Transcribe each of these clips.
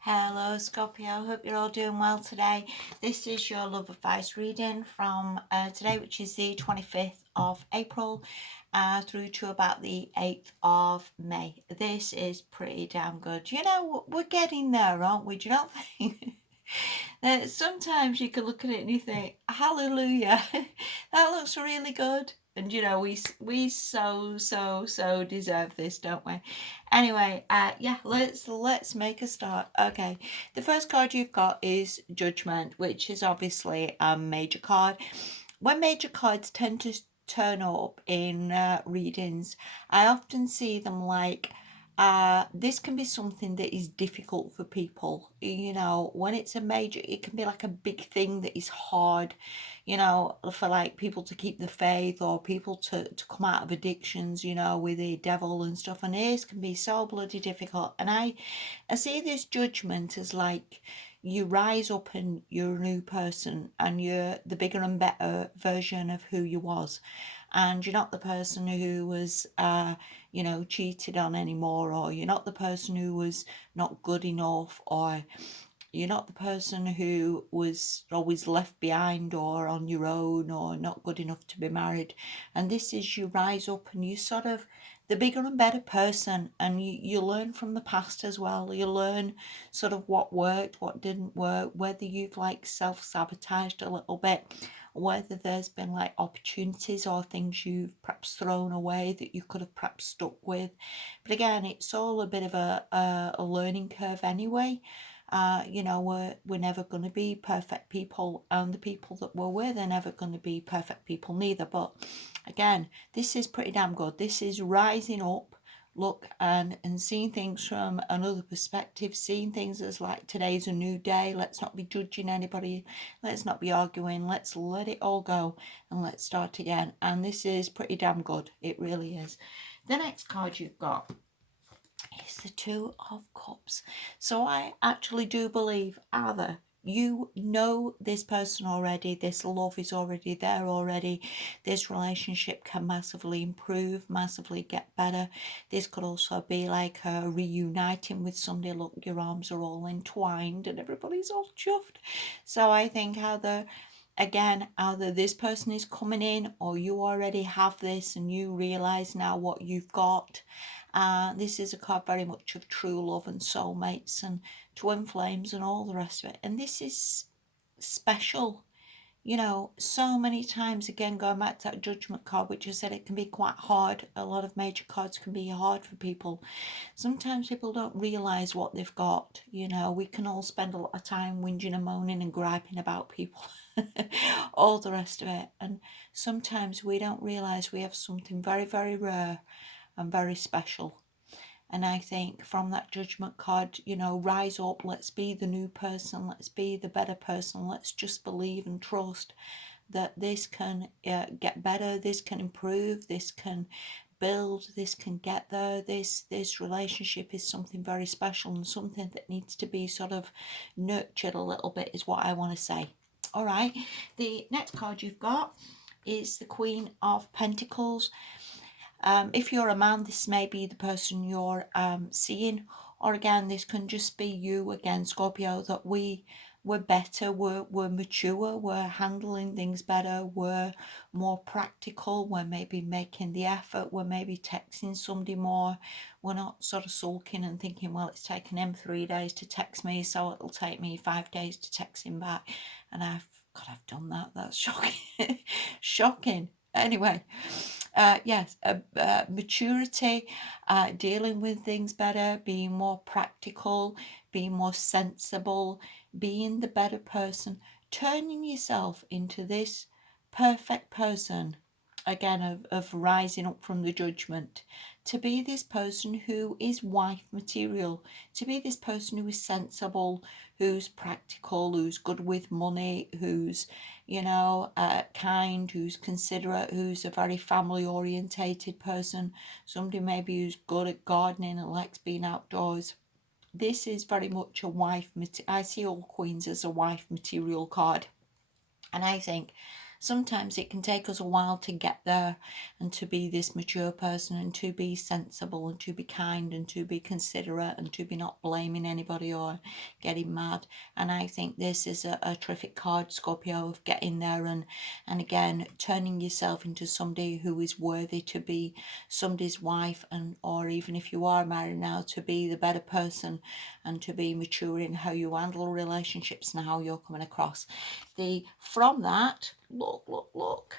Hello Scorpio, hope you're all doing well today. This is your love advice reading from today, which is the 25th of April through to about the 8th of May. This is pretty damn good. You know, we're getting there, aren't we? Do you not think? Sometimes you can look at it and you think, hallelujah, that looks really good. And you know, we so deserve this, don't we? Anyway, yeah, let's make a start. Okay, the first card you've got is Judgment, which is obviously a major card. When major cards tend to turn up in readings, I often see them like this can be something that is difficult for people. You know, when it's a major, it can be like a big thing that is hard, you know, for like people to keep the faith or people to come out of addictions, you know, with the devil and stuff. And this can be so bloody difficult. And I see this Judgment as like you rise up and you're a new person and you're the bigger and better version of who you was, and you're not the person who was you know, cheated on anymore, or you're not the person who was not good enough, or you're not the person who was always left behind or on your own or not good enough to be married. And this is you rise up and you sort of the bigger and better person, and you learn from the past as well. You learn sort of what worked, what didn't work, whether you've like self-sabotaged a little bit, whether there's been like opportunities or things you've perhaps thrown away that you could have perhaps stuck with. But again, it's all a bit of a learning curve anyway. You know, we're never going to be perfect people, and the people that we're with are never going to be perfect people neither. But again, this is pretty damn good. This is rising up, look, and seeing things from another perspective, seeing things as like today's a new day. Let's not be judging anybody, let's not be arguing, let's let it all go and let's start again. And this is pretty damn good, it really is. The next card you've got is the Two of Cups. So I actually do believe either you know this person already, this love is already there already, this relationship can massively improve, massively get better. This could also be like a reuniting with somebody. Look, your arms are all entwined and everybody's all chuffed. So I think either this person is coming in or you already have this and you realize now what you've got. This is a card very much of true love and soulmates and twin flames and all the rest of it. And this is special. You know, so many times, again, going back to that Judgment card, which I said it can be quite hard. A lot of major cards can be hard for people. Sometimes people don't realise what they've got. You know, we can all spend a lot of time whinging and moaning and griping about people, all the rest of it. And sometimes we don't realise we have something very, very rare and very special. And I think from that Judgment card, you know, rise up, let's be the new person, let's be the better person, let's just believe and trust that this can get better, this can improve, this can build, this can get there. This relationship is something very special and something that needs to be sort of nurtured a little bit, is what I want to say. All right, the next card you've got is the Queen of Pentacles. If you're a man, this may be the person you're seeing, or again, this can just be you again, Scorpio, that we're better, we're mature, we're handling things better, we're more practical, we're maybe making the effort, we're maybe texting somebody more, we're not sort of sulking and thinking, well, it's taken him 3 days to text me, so it'll take me 5 days to text him back. And I've done that, that's shocking. Shocking. Anyway, yes, maturity, dealing with things better, being more practical, being more sensible, being the better person, turning yourself into this perfect person, again, of rising up from the Judgment, to be this person who is wife material, to be this person who is sensible, who's practical, who's good with money, who's, you know, kind, who's considerate, who's a very family orientated person, somebody maybe who's good at gardening and likes being outdoors. This is very much a wife, I see all queens as a wife material card. And I think sometimes it can take us a while to get there and to be this mature person and to be sensible and to be kind and to be considerate and to be not blaming anybody or getting mad. And I think this is a terrific card, Scorpio, of getting there and again turning yourself into somebody who is worthy to be somebody's wife, and or even if you are married now, to be the better person and to be mature in how you handle relationships and how you're coming across. From that, look,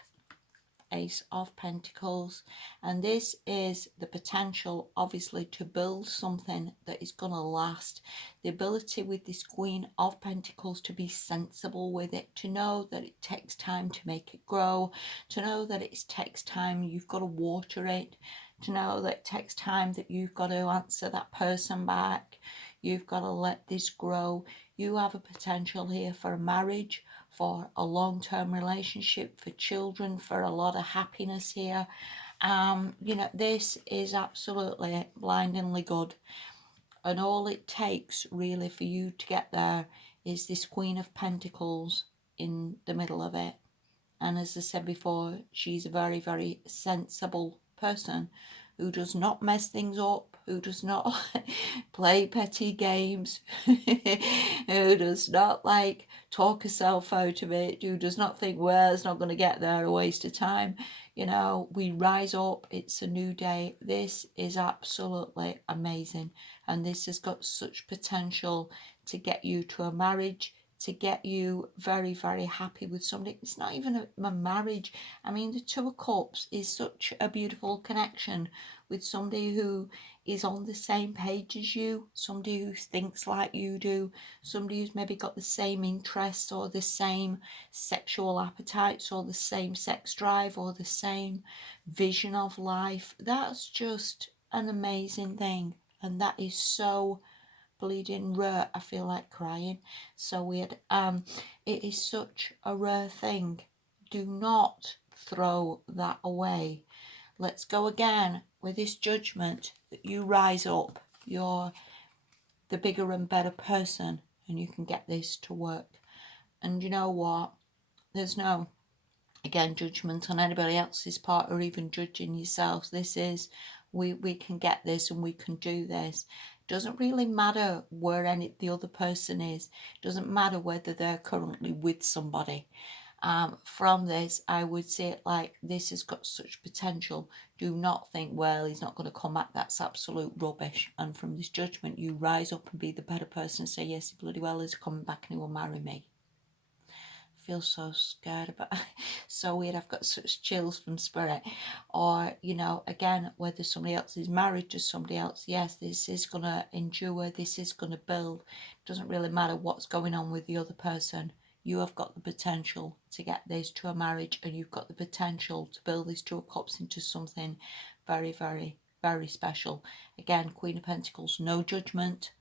Ace of Pentacles, and this is the potential obviously to build something that is going to last. The ability with this Queen of Pentacles to be sensible with it, to know that it takes time to make it grow, to know that it takes time, you've got to water it, to know that it takes time, that you've got to answer that person back, you've got to let this grow. You have a potential here for a marriage, for a long-term relationship, for children, for a lot of happiness here. You know, this is absolutely blindingly good. And all it takes really for you to get there is this Queen of Pentacles in the middle of it. And as I said before, she's a very, very sensible person who does not mess things up, who does not play petty games, who does not like talk herself out of it, who does not think, well, it's not going to get there, a waste of time. You know, we rise up, it's a new day. This is absolutely amazing. And this has got such potential to get you to a marriage, to get you very, very happy with somebody. It's not even a marriage. I mean, the Two of Cups is such a beautiful connection with somebody who is on the same page as you, somebody who thinks like you do, somebody who's maybe got the same interests or the same sexual appetites or the same sex drive or the same vision of life. That's just an amazing thing. And that is so bleeding rare. I feel like crying. So weird. It is such a rare thing. Do not throw that away. Let's go again with this judgment that you rise up. You're the bigger and better person, and you can get this to work. And you know what? There's no, again, judgment on anybody else's part or even judging yourselves. This is, we can get this and we can do this. Doesn't really matter where the other person is. Doesn't matter whether they're currently with somebody. From this, I would say it like this has got such potential. Do not think, well, he's not going to come back. That's absolute rubbish. And from this judgment, you rise up and be the better person and say, yes, he bloody well is coming back and he will marry me. Feel so scared about so weird. I've got such chills from spirit. Or, you know, again, whether somebody else is married to somebody else, yes, this is gonna endure, this is gonna build. Doesn't really matter what's going on with the other person. You have got the potential to get this to a marriage, and you've got the potential to build these Two of Cups into something very, very, very special. Again, Queen of Pentacles, no judgment,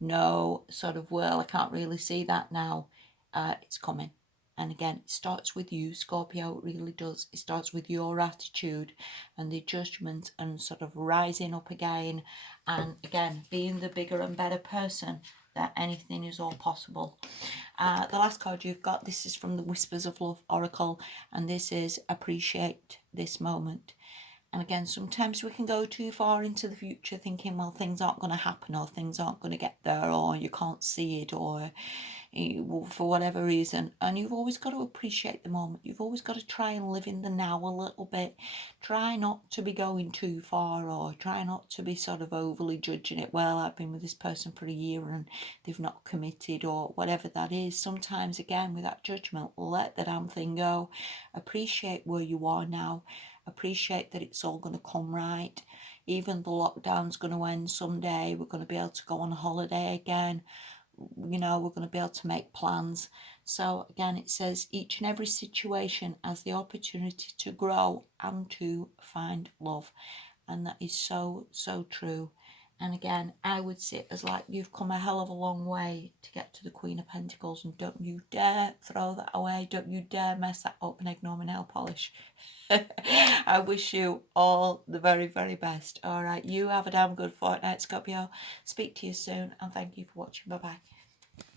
no sort of, well, I can't really see that now. It's coming. And again, it starts with you, Scorpio, it really does. It starts with your attitude and the judgment and sort of rising up again. And again, being the bigger and better person, that anything is all possible. The last card you've got, this is from the Whispers of Love Oracle. And this is appreciate this moment. And again, sometimes we can go too far into the future thinking, well, things aren't going to happen or things aren't going to get there or you can't see it or for whatever reason. And you've always got to appreciate the moment. You've always got to try and live in the now a little bit. Try not to be going too far or try not to be sort of overly judging it. Well, I've been with this person for a year and they've not committed or whatever that is. Sometimes, again, with that judgment, let the damn thing go. Appreciate where you are now. Appreciate that it's all going to come right. Even the lockdown's going to end someday. We're going to be able to go on holiday again. You know, we're going to be able to make plans. So again, it says each and every situation has the opportunity to grow and to find love. And that is so, so true. And again, I would say it as like you've come a hell of a long way to get to the Queen of Pentacles, and don't you dare throw that away. Don't you dare mess that up and ignore my nail polish. I wish you all the very, very best. All right, you have a damn good fortnight, Scorpio. Speak to you soon, and thank you for watching. Bye-bye.